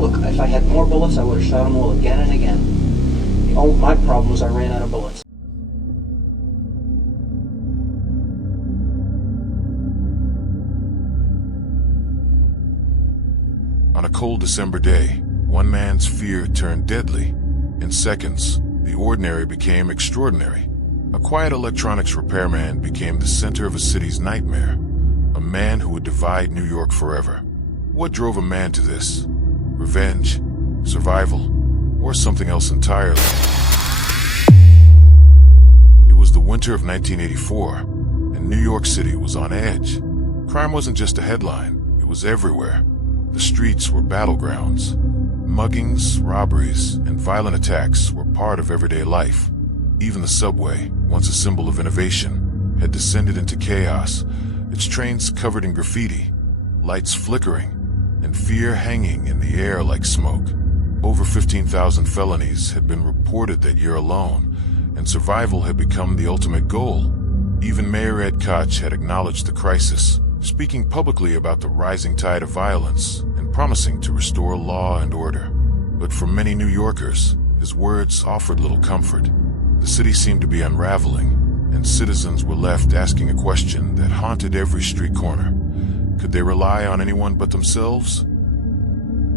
Look, if I had more bullets, I would have shot them all again and again. Oh, my problem was I ran out of bullets. On a cold December day, one man's fear turned deadly. In seconds, the ordinary became extraordinary. A quiet electronics repairman became the center of a city's nightmare. A man who would divide New York forever. What drove a man to this? Revenge? Survival? Or something else entirely? It was the winter of 1984, and New York City was on edge. Crime wasn't just a headline, it was everywhere. The streets were battlegrounds. Muggings, robberies, and violent attacks were part of everyday life. Even the subway, once a symbol of innovation, had descended into chaos, its trains covered in graffiti, lights flickering, and fear hanging in the air like smoke. Over 15,000 felonies had been reported that year alone, and survival had become the ultimate goal. Even Mayor Ed Koch had acknowledged the crisis, speaking publicly about the rising tide of violence and promising to restore law and order. But for many New Yorkers, his words offered little comfort. The city seemed to be unraveling, and citizens were left asking a question that haunted every street corner. Could they rely on anyone but themselves?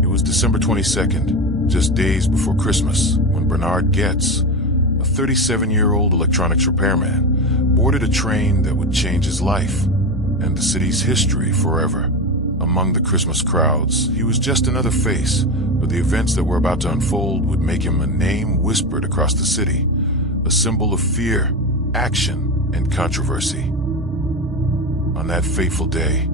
It was December 22nd, just days before Christmas, when Bernard Goetz, a 37-year-old electronics repairman, boarded a train that would change his life and the city's history forever. Among the Christmas crowds, he was just another face, but the events that were about to unfold would make him a name whispered across the city, a symbol of fear, action, and controversy. On that fateful day,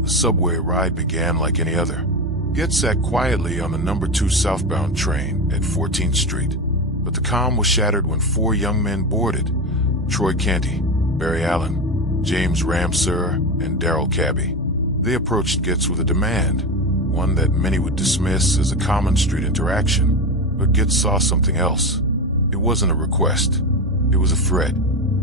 the subway ride began like any other. Goetz sat quietly on the number 2 southbound train at 14th Street, but the calm was shattered when 4 young men boarded: Troy Canty, Barry Allen, James Ramseur, and Darrell Cabby. They approached Goetz with a demand, one that many would dismiss as a common street interaction. But Goetz saw something else. It wasn't a request. It was a threat.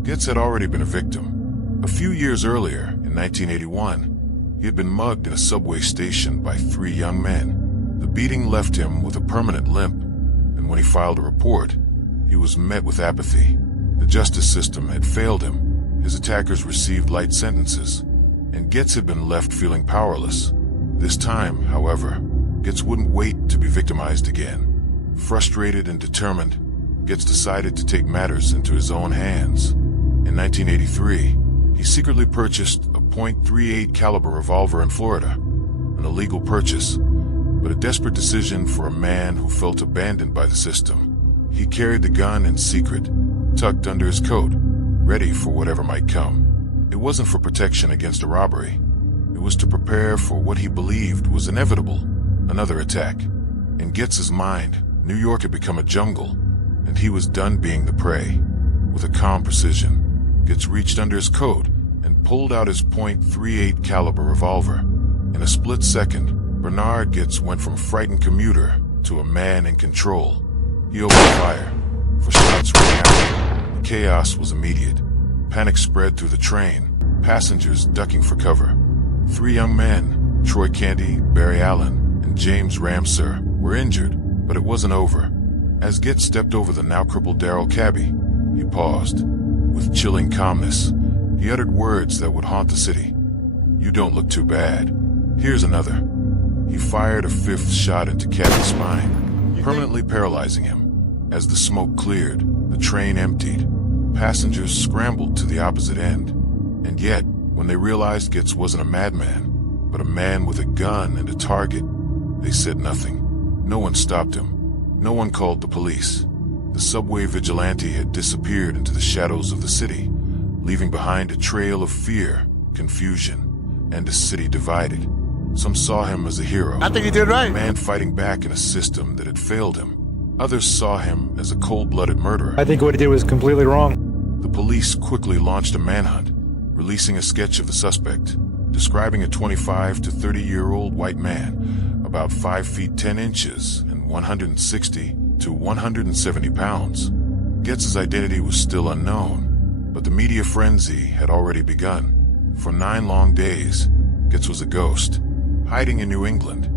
Goetz had already been a victim. A few years earlier, in 1981, he had been mugged in a subway station by 3 young men. The beating left him with a permanent limp, and when he filed a report, he was met with apathy. The justice system had failed him. His attackers received light sentences, and Goetz had been left feeling powerless. This time, however, Goetz wouldn't wait to be victimized again. Frustrated and determined, Goetz decided to take matters into his own hands. In 1983, he secretly purchased a .38 caliber revolver in Florida, an illegal purchase, but a desperate decision for a man who felt abandoned by the system. He carried the gun in secret, tucked under his coat, ready for whatever might come. It wasn't for protection against a robbery. It was to prepare for what he believed was inevitable, another attack. In Goetz's mind, New York had become a jungle, and he was done being the prey. With a calm precision, Goetz reached under his coat and pulled out his .38 caliber revolver. In a split second, Bernard Goetz went from frightened commuter to a man in control. He opened fire. For shots rang out. The chaos was immediate. Panic spread through the train, passengers ducking for cover. 3 young men, Troy Canty, Barry Allen, and James Ramseur, were injured, but it wasn't over. As Goetz stepped over the now crippled Darrell Cabby, he paused. With chilling calmness, he uttered words that would haunt the city. "You don't look too bad. Here's another." He fired a 5th shot into Cabby's spine, permanently paralyzing him. As the smoke cleared, the train emptied. Passengers scrambled to the opposite end. And yet, when they realized Goetz wasn't a madman, but a man with a gun and a target, they said nothing. No one stopped him. No one called the police. The subway vigilante had disappeared into the shadows of the city, leaving behind a trail of fear, confusion, and a city divided. Some saw him as a hero. I think he did right. A man fighting back in a system that had failed him. Others saw him as a cold-blooded murderer. I think what he did was completely wrong. The police quickly launched a manhunt, releasing a sketch of the suspect, describing a 25 to 30-year-old white man, about 5 feet 10 inches and 160 to 170 pounds. Goetz's identity was still unknown, but the media frenzy had already begun. For 9 long days, Goetz was a ghost, hiding in New England.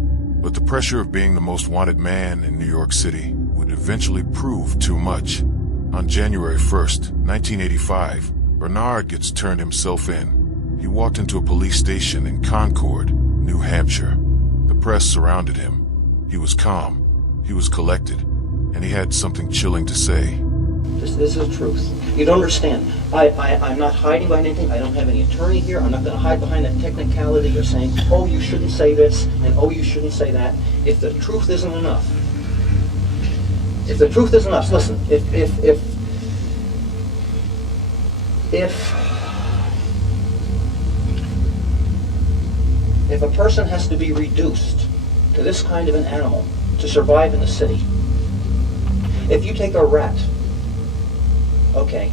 But the pressure of being the most wanted man in New York City would eventually prove too much. On January 1st, 1985, Bernard Goetz turned himself in. He walked into a police station in Concord, New Hampshire. The press surrounded him. He was calm, he was collected, and he had something chilling to say. This is the truth. You don't understand. I'm not hiding behind anything. I don't have any attorney here. I'm not going to hide behind that technicality. You're saying, oh, you shouldn't say this, and oh, you shouldn't say that. If the truth isn't enough, listen, if a person has to be reduced to this kind of an animal to survive in the city, if you take a rat, okay,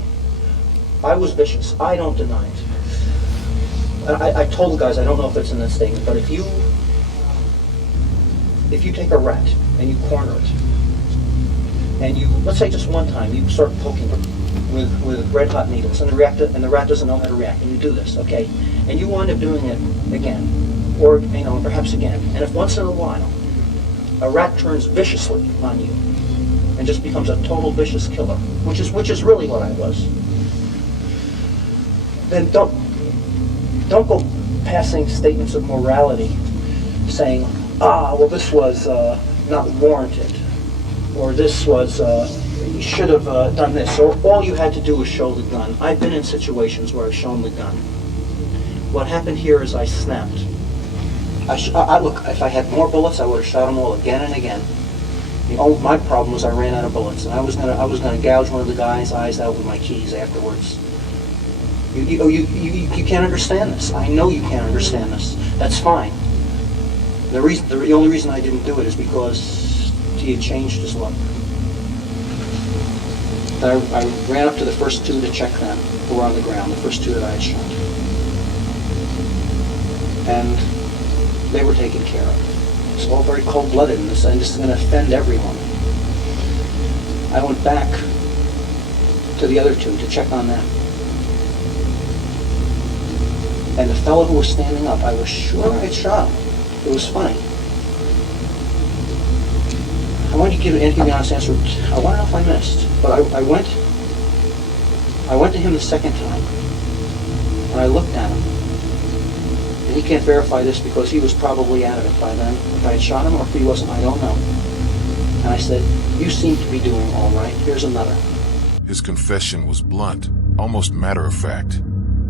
I was vicious. I don't deny it. I told the guys, I don't know if it's in that statement, but if you take a rat and you corner it, and you, let's say just one time, you start poking with red hot needles, and the rat doesn't know how to react, and you do this, okay, and you wind up doing it again, or perhaps again, and if once in a while a rat turns viciously on you and just becomes a total vicious killer, which is really what I was, then don't go passing statements of morality saying, well, this was not warranted, or this was, you should have done this, or all you had to do was show the gun. I've been in situations where I've shown the gun. What happened here is I snapped. Look, if I had more bullets, I would have shot them all again and again. My problem was I ran out of bullets, and I was gonna gouge one of the guy's eyes out with my keys afterwards. You can't understand this. I know you can't understand this. That's fine. The only reason I didn't do it is because he had changed his look. I ran up to the first two to check them who were on the ground, the first two that I had shot. And they were taken care of. It's all very cold-blooded, and this is going to offend everyone. I went back to the other two to check on them. And the fellow who was standing up, I was sure I had shot him. It was funny. I wanted to give an honest answer. I want to know if I missed. But I went to him the second time, and I looked at him. And he can't verify this because he was probably out of it by then. If I had shot him or if he wasn't, I don't know. And I said, you seem to be doing all right. Here's another. His confession was blunt, almost matter-of-fact.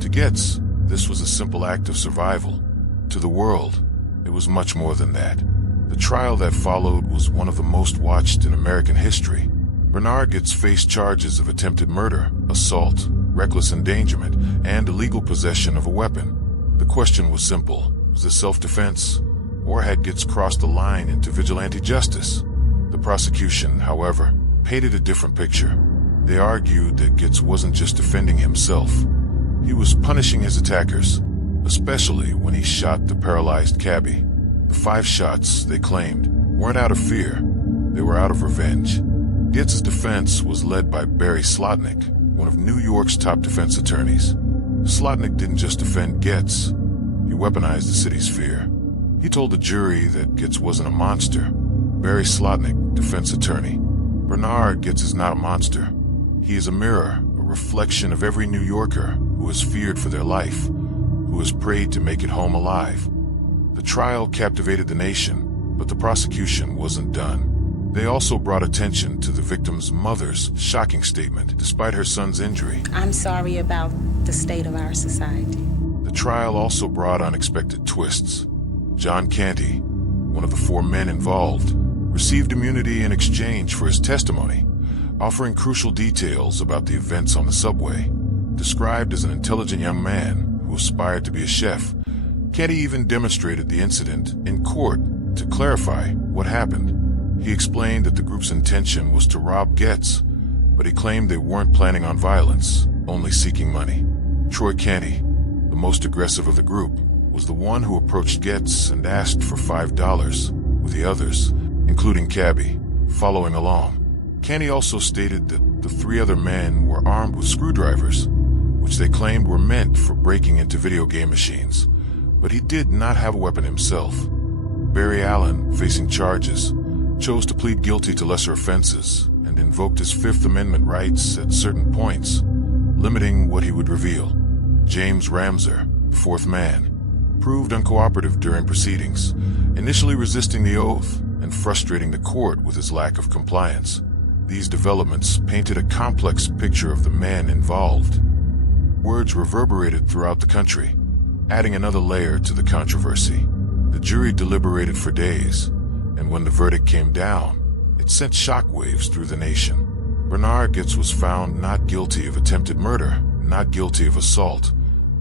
To Goetz, this was a simple act of survival. To the world, it was much more than that. The trial that followed was one of the most watched in American history. Bernard Goetz faced charges of attempted murder, assault, reckless endangerment, and illegal possession of a weapon. The question was simple. Was it self-defense, or had Goetz crossed the line into vigilante justice? The prosecution, however, painted a different picture. They argued that Goetz wasn't just defending himself. He was punishing his attackers, especially when he shot the paralyzed cabbie. The 5 shots, they claimed, weren't out of fear. They were out of revenge. Goetz's defense was led by Barry Slotnick, one of New York's top defense attorneys. Slotnick didn't just defend Goetz. He weaponized the city's fear. He told the jury that Goetz wasn't a monster. Barry Slotnick, defense attorney. Bernard Goetz is not a monster. He is a mirror, a reflection of every New Yorker who has feared for their life, who has prayed to make it home alive. The trial captivated the nation, but the prosecution wasn't done. They also brought attention to the victim's mother's shocking statement, despite her son's injury. I'm sorry about the state of our society. The trial also brought unexpected twists. John Canty, one of the 4 men involved, received immunity in exchange for his testimony, offering crucial details about the events on the subway. Described as an intelligent young man who aspired to be a chef, Canty even demonstrated the incident in court to clarify what happened. He explained that the group's intention was to rob Goetz, but he claimed they weren't planning on violence, only seeking money. Troy Canty, the most aggressive of the group, was the one who approached Goetz and asked for $5, with the others, including Cabby, following along. Canty also stated that the 3 other men were armed with screwdrivers, which they claimed were meant for breaking into video game machines, but he did not have a weapon himself. Barry Allen, facing charges, chose to plead guilty to lesser offenses and invoked his Fifth Amendment rights at certain points, limiting what he would reveal. James Ramser, the fourth man, proved uncooperative during proceedings, initially resisting the oath and frustrating the court with his lack of compliance. These developments painted a complex picture of the men involved. Words reverberated throughout the country, adding another layer to the controversy. The jury deliberated for days, and when the verdict came down, it sent shockwaves through the nation. Bernard Goetz was found not guilty of attempted murder, not guilty of assault,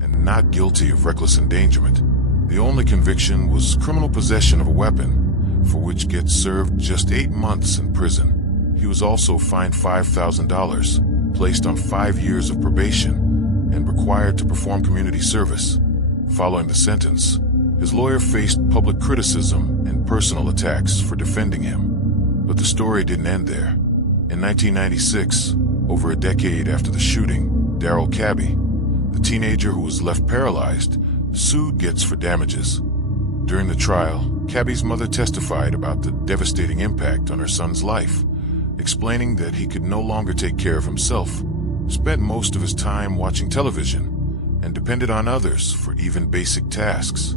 and not guilty of reckless endangerment. The only conviction was criminal possession of a weapon, for which Goetz served just 8 months in prison. He was also fined $5,000, placed on 5 years of probation, and required to perform community service. Following the sentence, his lawyer faced public criticism and personal attacks for defending him. But the story didn't end there. In 1996, over a decade after the shooting, Darryl Cabby, the teenager who was left paralyzed, sued Goetz for damages. During the trial, Cabby's mother testified about the devastating impact on her son's life, explaining that he could no longer take care of himself, spent most of his time watching television, and depended on others for even basic tasks.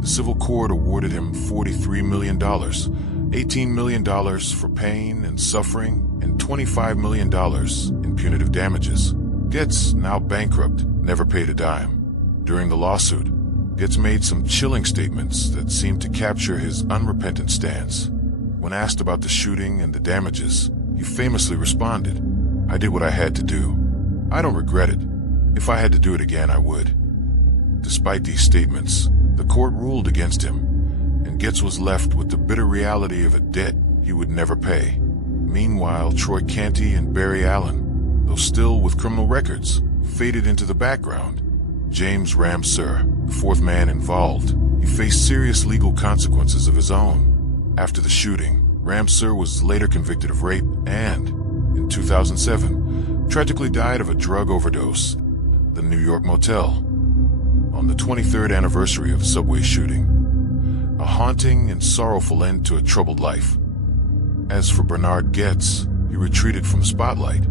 The civil court awarded him $43 million, $18 million for pain and suffering, and $25 million in punitive damages. Goetz, now bankrupt, never paid a dime. During the lawsuit, Goetz made some chilling statements that seemed to capture his unrepentant stance. When asked about the shooting and the damages, he famously responded, "I did what I had to do. I don't regret it. If I had to do it again, I would." Despite these statements, the court ruled against him, and Goetz was left with the bitter reality of a debt he would never pay. Meanwhile, Troy Canty and Barry Allen, though still with criminal records, faded into the background. James Ramser, the fourth man involved, he faced serious legal consequences of his own. After the shooting, Ramser was later convicted of rape and, in 2007, tragically died of a drug overdose at the New York motel. On the 23rd anniversary of the subway shooting, a haunting and sorrowful end to a troubled life. As for Bernard Goetz, he retreated from the spotlight.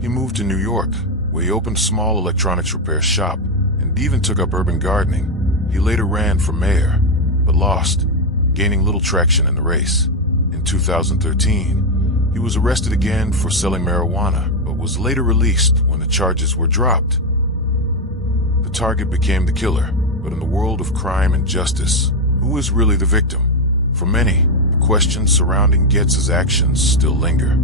He moved to New York, where he opened a small electronics repair shop and even took up urban gardening. He later ran for mayor, but lost, gaining little traction in the race. In 2013, he was arrested again for selling marijuana, but was later released when the charges were dropped. The target became the killer, but in the world of crime and justice, who is really the victim? For many, the questions surrounding Goetz's actions still linger.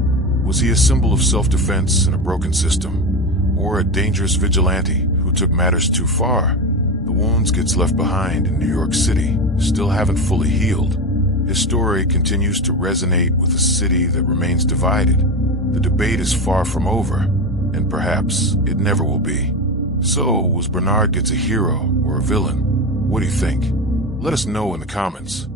Was he a symbol of self-defense in a broken system, or a dangerous vigilante who took matters too far? The wounds Goetz left behind in New York City still haven't fully healed. His story continues to resonate with a city that remains divided. The debate is far from over, and perhaps it never will be. So, was Bernard Goetz a hero or a villain? What do you think? Let us know in the comments.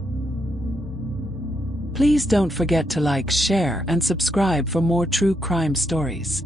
Please don't forget to like, share, and subscribe for more true crime stories.